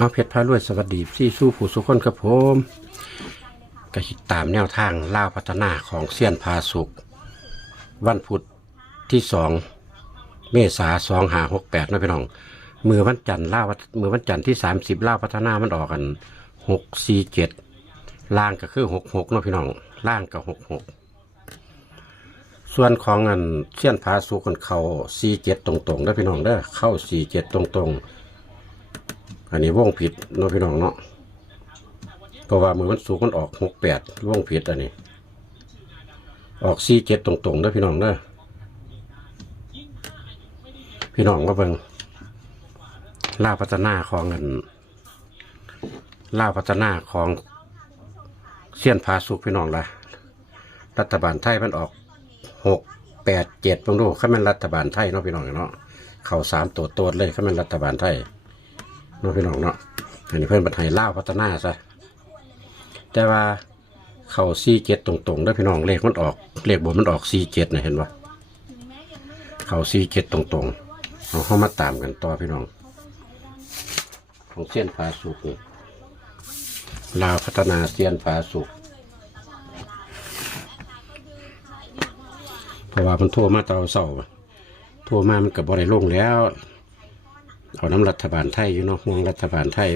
เอาเพชรพารวยสวัสดีที่สู้ผู้สุขคนครับผมก็ติดตามแนวทางล่าพัฒนาของเซียนพาสุกวันพุธที่2 เมษายน 2568นะพี่น้องมือวันจันทร์มือวันจันทร์ที่30ล่าพัฒนามันออกกัน647ล่างก็คือ66นะพี่น้องล่างก็66ส่วนของอันเซียนพาสุกคนเข้า47ตรงๆนะพี่น้องเด้อเข้า47ตรงๆอันนี้วงผิดเนาะพี่น้องเนาะเพราะว่ามือมันสูงมันออก68วงผิดอันนี้ออก47ตรงๆเด้อพี่น้องเด้อพี่น้องมาเบิ่งล่าพัฒนาของเงินล่าพัฒนาของเซียนพาสุกพี่น้องละรัฐบาลไทยมันออก687เบิ่งดูคันแม่นรัฐบาลไทยเนาะพี่น้องเนาะเข้า3ตัวโตดเลยคันแม่นรัฐบาลไทยเนาะพี่น้องเนาะอันนี้เพิ่นบัดให้ล่าพัฒนาซะแต่ว่าเข้า47ตรงๆเด้อพี่น้องเลขมันออกเลขบนมันออก47นะเห็นบ่เข้า47ตรงๆเอาเข้ามาตามกันต่อพี่น้องของเซียนพาสุกนี่ลาวพัฒนาเซียนพาสุกเพราะว่ามันโทรมาตอนเช้าโทรมามันก็บ่ได้ลงแล้วเอาน้ำรัฐบาลไทยอยู่เนาะห่วงรัฐบาลไทย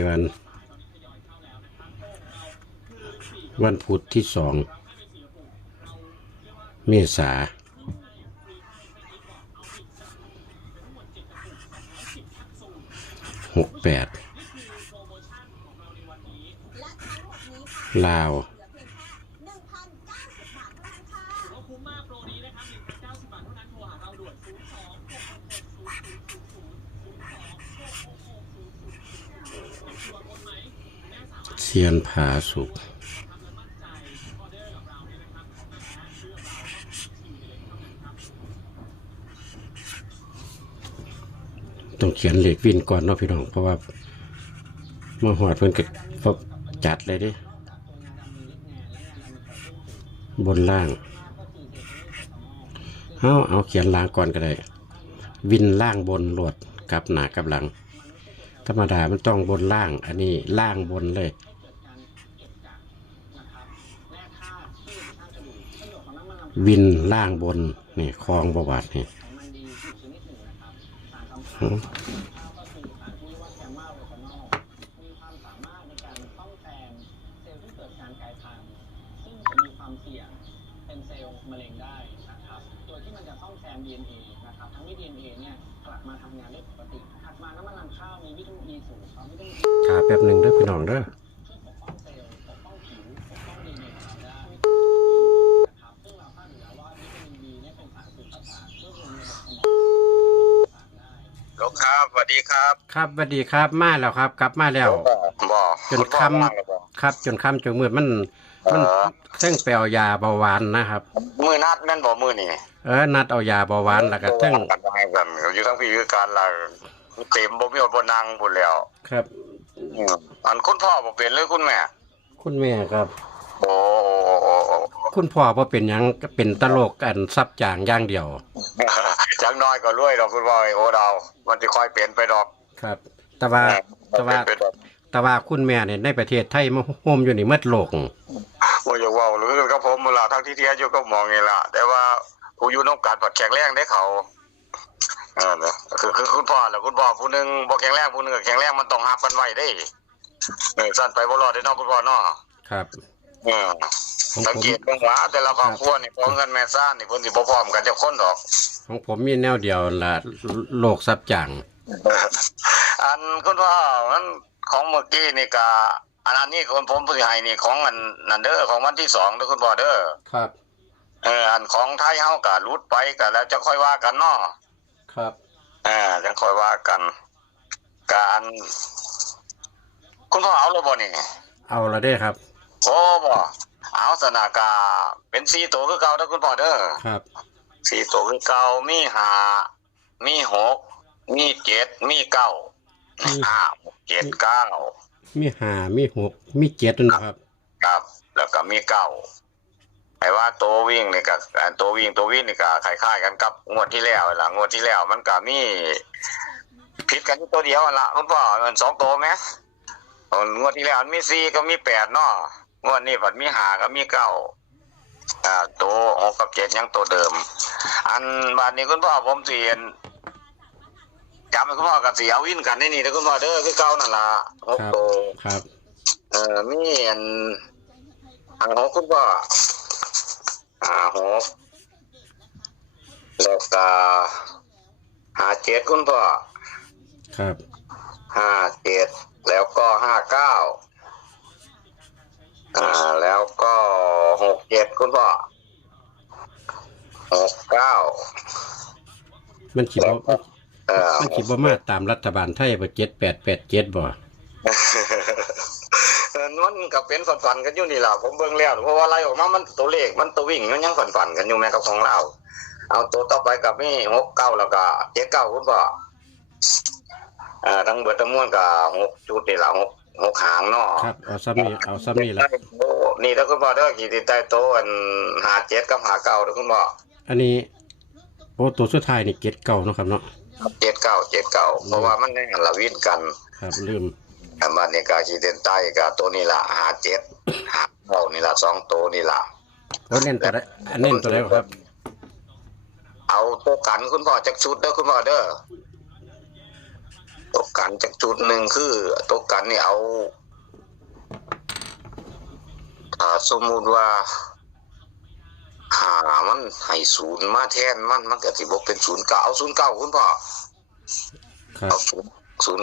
วันพุธที่2 เมษายน 68ลาวเซียนผาสุกต้องเขียนเลขวินก่อนเนาะพี่น้องเพราะว่าเมื่อหอดเพิ่นก็จัดเลยดิบนล่างเอาเขียนล่างก่อนก็ได้วินล่างบนโหลดกับหน้ากับหลังธรรมดามันต้องบนล่างอันนี้ล่างบนเลยวินล่างบนนี่คลองประวัตินี่เป็นเซลล์มะเร็งได้นะครับโดยที่มันจะซ่อมแซม DNA นะครับทั้งที่ DNA เนี่ยกลับมาทำงานได้ปกติถัดมาน้ำมันรำข้าวมีวิตามิน E สูงครับวิตามิน E ขาแป๊บหนึ่งเด้อพี่น้องเด้อช่วยปกป้องเซลล์ปกป้องผิวปกป้อง DNA ของเราได้นะครับซึ่งเราทราบอยู่แล้วว่าวิตามิน B เนี่ยเป็นสารสื่อประสาทช่วยบำรุงระบบสมองได้ลูกครับสวัสดีครับ ครับสวัสดีครับมาแล้วครับกลับมาแล้วจนค่ำครับจนค่ำจนมืดมันเส้นแปลวยาเบาหวานนะครับ มือนัดแม่นบ่มือนี่นัดเอายาเบาหวานแล้วก็เส้นกันอยู่ทั้งพี่คือการละเต็มบ่มีอดบ่นั่งพุ่นแล้วครับอันคุณพ่อบ่เป็นหรือคุณแม่คุณแม่ครับโอ้คุณพ่อบ่เป็นหยังก็เป็นตลกอันซับจางอย่างเดียวจักน้อยก็รวยดอกคุณพ่อโอ้ดาวมันสิค่อยเปลี่ยนไปดอกครับแต่ว่าคุณแม่เนี่ยในประเทศไทยมาโฮมอยู่นี่หมดโลกบ่อยากเว้าหรือกับผมเวลาทั้งที่เที่ยอยู่ก็มองนี่ล่ะแต่ว่าผู้อยู่นำกันปัดแข็งแรงได้เขาคือคุณพ่อแล้วคุณพ่อผู้นึงบ่แข็งแรงผู้นึงก็แข็งแรงมันต้องฮักกันไว้ได้สั่นไปบ่รอดได้เนาะคุณพ่อเนาะครับสังเกตเบิ่งว่าแต่ละครอบครัวนี่พอเงินแม่ซ่านนี่เพิ่นสิบ่พร้อมกันจักคนดอกของผมมีแนวเดียวล่ะโลกซับจางอันคุณพ่อมันของเมื่อกี้นี่ก็อันนี้คนผมสิให้นี่ของอันนั่นเด้อของวันที่2เด้อคุณพ่อเด้อครับอันของไทยเฮาก็หลุดไปก็แล้วจะค่อยว่ากันเนาะครับจังค่อยว่ากันการคุณพ่อเอาแล้วบ่นี่เอาละเด้ครับโอ้บ่เอาสนากาเป็น4ตัวคือเก่าเด้อคุณพ่อเด้อครับ4ตัวคือเก่ามี5มี6มี7มี9 5 7 9มี5มี6มี7นะครับครับแล้วก็มี9ไอ้ว่าตัววิ่งนี่ก็ตัววิ่งนี่ก็คล้ายๆกันกับงวดที่แล้วล่ะงวดที่แล้วมันก็มีผิดกันตัวเดียวล่ะคุณพ่อเงิน2ตัวมั้ย งวดที่แล้วมีสี่ก็มี8เนาะงวดนี้ผัดมี5ก็มี9ตัว6กับ7ยังตัวเดิม อันบาดนี้คุณพ่อผมสิจำให้คุณพ่อกับสิเอาวินกันนี่เด้อคุณพ่อเด้อคือเก่านั่นล่ะ6ตัว ครับ มีอัน6คุณพ่อ6แล้วก็57คุณพ่อ ครับ 57แล้วก็59แล้วก็67คุณพ่อ69มันคิดว่ามันคิดว่ามาตามรัฐบาลไทยบ่7887บ่ มันก็เป็นฝันๆกันอยู่นี่ล่ะผมเบิ่งแล้วเพราะว่าไล่ออกมามันตัวเลขมันตัววิ่งมันยังฝันๆกันอยู่แม่กับของเราเอาตัวต่อไปกับมี69แล้วก็79คุณพ่อทั้งเบิดทั้งมวลก็6จุดนี่ล่ะ6หางเนาะ ครับเอาซ้ำนี่ล่ะ นี่ถ้าคุณพ่อเด้อขีดใต้โต๊ะอัน57กับ59เด้อคุณพ่อ อันนี้โอ้ตัวสุดท้ายนี่เก็ดเก่าเนาะครับเนาะ 79เพราะว่ามันได้หันละวินกัน ครับลืม อันบัดนี้ก็ขีดใต้ก็ตัวนี้ล่ะ57นี่ล่ะ2ตัวนี่ล่ะ โอ้เน้นตัวใดอันเน้นตัวใดครับ เอาตัวกันคุณพ่อจักชุดเด้อคุณพ่อเด้อตัวกันจักชุดหนึ่งคือตัวกันนี่เอาสมมุติว่ามันให้0มาแทนมันก็สิบ่เป็น09เอา09คุณพ่อ ครับ เอา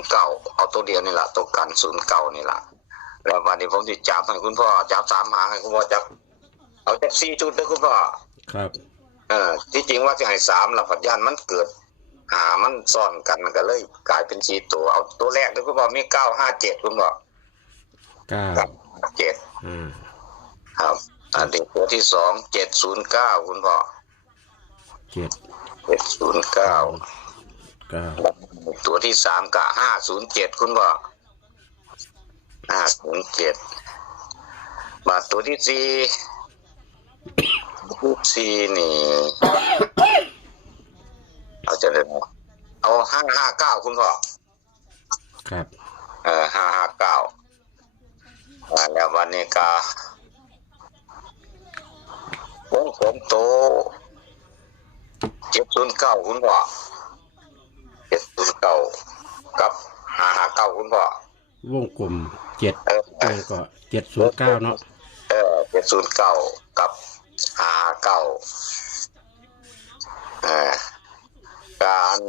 09เอาตัวเดียวนี่ล่ะตัวกัน09นี่ล่ะแล้ววันนี้ผมสิจับให้คุณพ่อจับ3หางให้คุณพ่อจับเอาจัก4ชุดเด้อคุณพ่อ ครับ ที่จริงว่าจะให้3ล่ะพัดยานมันเกิดมันซ่อนกันก็เลยกลายเป็น4ตัวเอาตัวแรกด้วยคุณพ่อมี957คุณพ่อ 9 7ครับอันนี้ตัวที่2 709คุณพ่อ 7 709 9 ตัวที่3ก็507คุณพ่อ507มาตัวที่4นี่เอาจะได้เอา559คุณพ่อ ครับ 559แล้ววันนี้ก็ผมโต709คุณพ่อ709กับ559คุณพ่อ วงกลม7แล้วก็709เนาะ 709กับ559การ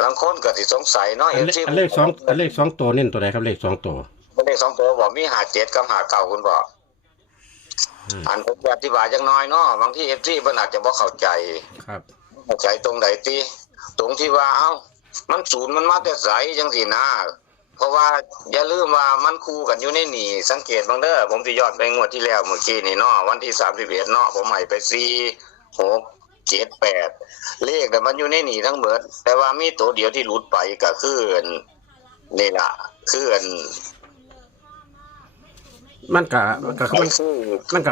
บางคนก็สิสงสัยเนาะ อันเลข2ตัวเน้นตัวใดครับเลข2ตัว เลข2ตัวบอกมี57กับ59คุณพ่ออันผมอธิบายจังน้อยเนาะบางที่ FC เพิ่นอาจจะบ่เข้าใจ ครับ เข้าใจตรงไหนติตรงที่ว่ามันศูนย์มันมาแต่ไสจังซี่นะเพราะว่าอย่าลืมว่ามันคู่กันอยู่ในนี่สังเกตบ้างเด้อผมสิย้อนไปงวดที่แล้วเมื่อกี้นี่เนาะวันที่31เนาะผมให้ไป4 6 7 8เลขแต่มันอยู่ในนี่ทั้งหมดแต่ว่ามีตัวเดียวที่หลุดไปก็คือนี่ล่ะคือมันก็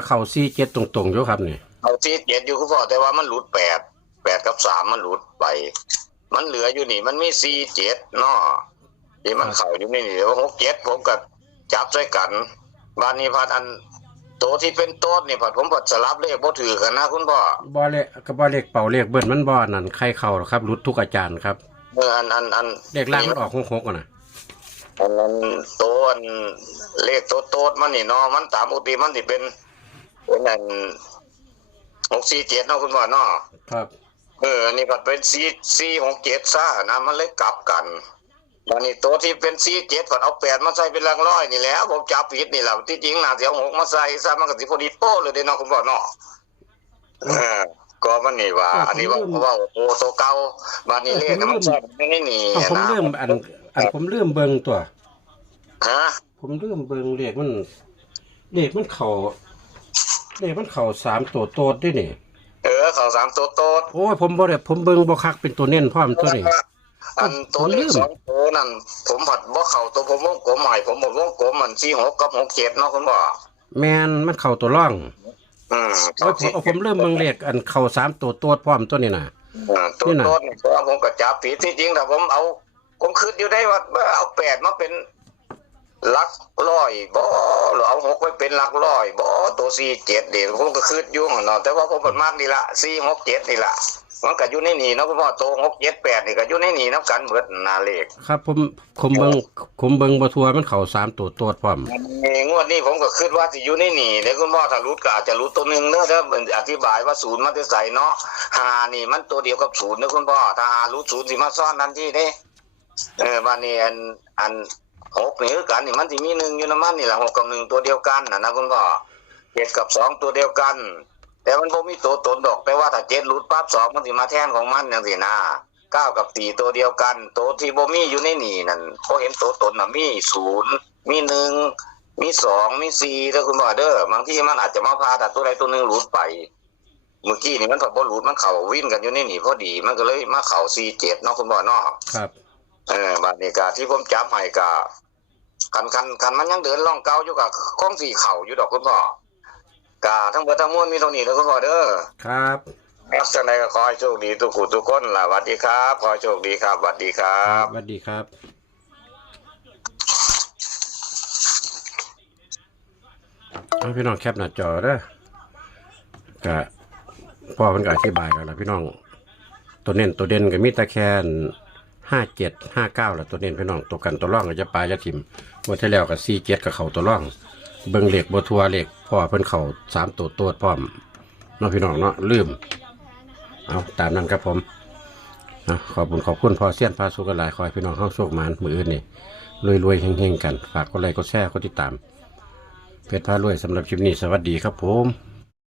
เข้า47ตรงๆอยู่ครับนี่ เอาที่7อยู่คุณพ่อแต่ว่ามันหลุด8กับ3มันหลุดไปมันเหลืออยู่นี่มันมี4 7เนาะที่มันเข้าอยู่ในนี่6 7ผมก็จับใส่กันบ้านนี้พัดอันโตที่เป็นโต๊ดนี่พัดผมพัดสลับเลขบ่ถือกันนะคุณพ่อ บ่เลขเป่าเลขเบิ้ลมันบ่นั่นใครเข้าหรอกครับรุดทุกอาจารย์ครับ อันเลขล่างมันออก66อ่ะนะ อันนั้นโตอันเลขโต๊ดมันนี่เนาะมันตามปกติมันสิเป็นอัน647เนาะคุณพ่อเนาะ ครับ อันนี้พัดเป็น467ซะนะมันเลยกลับกันวันนี้ตัวที่เป็น47พัดเอา8มาใส่เป็นหลักร้อยนี่แหละผมจับผิดนี่แหละที่จริงน่าสิเอา6มาใส่ซะมันก็สิพอดีโป๊ะเลยเด้เนาะคุณพ่อเนาะก็มันนี่ว่าอันนี้ว่าโอ้ตัวเก่าบัดนี้เลขมันซ่อนในนี่ ผม นะ ลืมผมลืมเบิ่งตัว ฮะ ผมลืมเบิ่งเลขมันเข้า3ตัวโตดด้วยนี่ เขา3ตัวโต๊ด โอ้ยผมเบิ่งบ่คักเป็นตัวเน้นพร้อมตัวนี้ อันตัวเลข2ตัวนั่นผมผัดบ่เข้าตัวผมวงกลมใหม่ผมหมดวงกลมมัน46กับ67เนาะคุณพ่อ แม่นมันเข้าตัวร่อง ผมเริ่มเบิ่งเลขอันเข้า3ตัวโตดพร้อมตัวนี้น่ะ ตัวโต๊ดนี่ผมก็จับผิดที่จริงถ้าผมเอา ผมคิดอยู่ได้ว่าเอา8มาเป็นหลักร้อยบ่หรือเอา6ไปเป็นหลักร้อยบ่ตัว47เดี๋ยวผมก็คิดอยู่เนาะแต่ว่าผมมันมากนี่ละ467นี่ละมันก็อยู่ในนี่เนาะคุณพ่อโต678นี่ก็อยู่ในนี่นับกันเบิดหน้าเลข ครับผมเบิ่งบ่ทัวมันเข้า3ตัวโตดพร้อม งวดนี้ผมก็คิดว่าสิอยู่ในนี่เดี๋ยวคุณพ่อถ้ารุดก็อาจจะรุดตัวหนึงเด้อถ้าอธิบายว่า0มันจะใส่เนาะ5นี่มันตัวเดียวกับ0เด้อคุณพ่อถ้า5รุด0สิมาซ่อนทันทีเด้บัดนี้อัน6นี่คือกันนี่มันสิมี1อยู่นำมันนี่ล่ะ6กับ1ตัวเดียวกันนะคุณพ่อ7กับ2ตัวเดียวกันแต่มันบ่มีตัวตนดอกแต่ว่าถ้า7รุดปั๊บ2มันสิมาแทนของมันจังซี่นะ9กับ4ตัวเดียวกันตัวที่บ่มีอยู่ในนี่นั่นพอเห็นตัวตนน่ะมี0มี1มี2มี4เด้อคุณพ่อเด้อบางทีมันอาจจะมาพาแต่ตัวใดตัวหนึงหลุดไปเมื่อกี้นี่มันพอบ่หลุดมันเข้าวินกันอยู่ในนี่พอดีมันก็เลยมาเข้า47เนาะคุณพ่อเนาะ ครับ บัดนี้ก็ที่ผมจับให้ก็คันมันยังเดินล่องเก่าอยู่ก็คงสิเข้าอยู่ดอกคุณพ่อกะทั้งเบิดทั้งมวลมีเท่านี้เด้อคุณพ่อเด้อ ครับ ครับจังไดก็ขอให้โชคดีทุกผู้ทุกคนล่ะสวัสดีครับขอให้โชคดีครับสวัสดีครั ครับ บสวัสดีครับเอาพี่น้องแคปหน้าจอเด้อก็พ่อมันก็อธิบายกันแล้วพี่น้องตัวเน้นตัวเด่นก็มีแต่แค่57 59ล่ะตัวเน้นพี่น้องตัวกันตัวร่องก็จะปลายจะถิ่มว่าที่แล้วก็47กับเขาตัวร่องเบิ่งเหล็กบ่ทัวเหล็กพ่อเพิ่นเข้า3ตัวโตดพร้อมเนาะพี่น้องเนาะลืมเอาตามนั้นครับผมขอบคุณพ่อเสี้ยนพาสุกหลายขอให้พี่น้องเฮาโชคหมานมื้ออื่นนี่รวยๆเฮงๆกันฝากกดไลค์กดแชร์กดติดตามเพจพารวยสำหรับคลิปนี้สวัสดีครับผม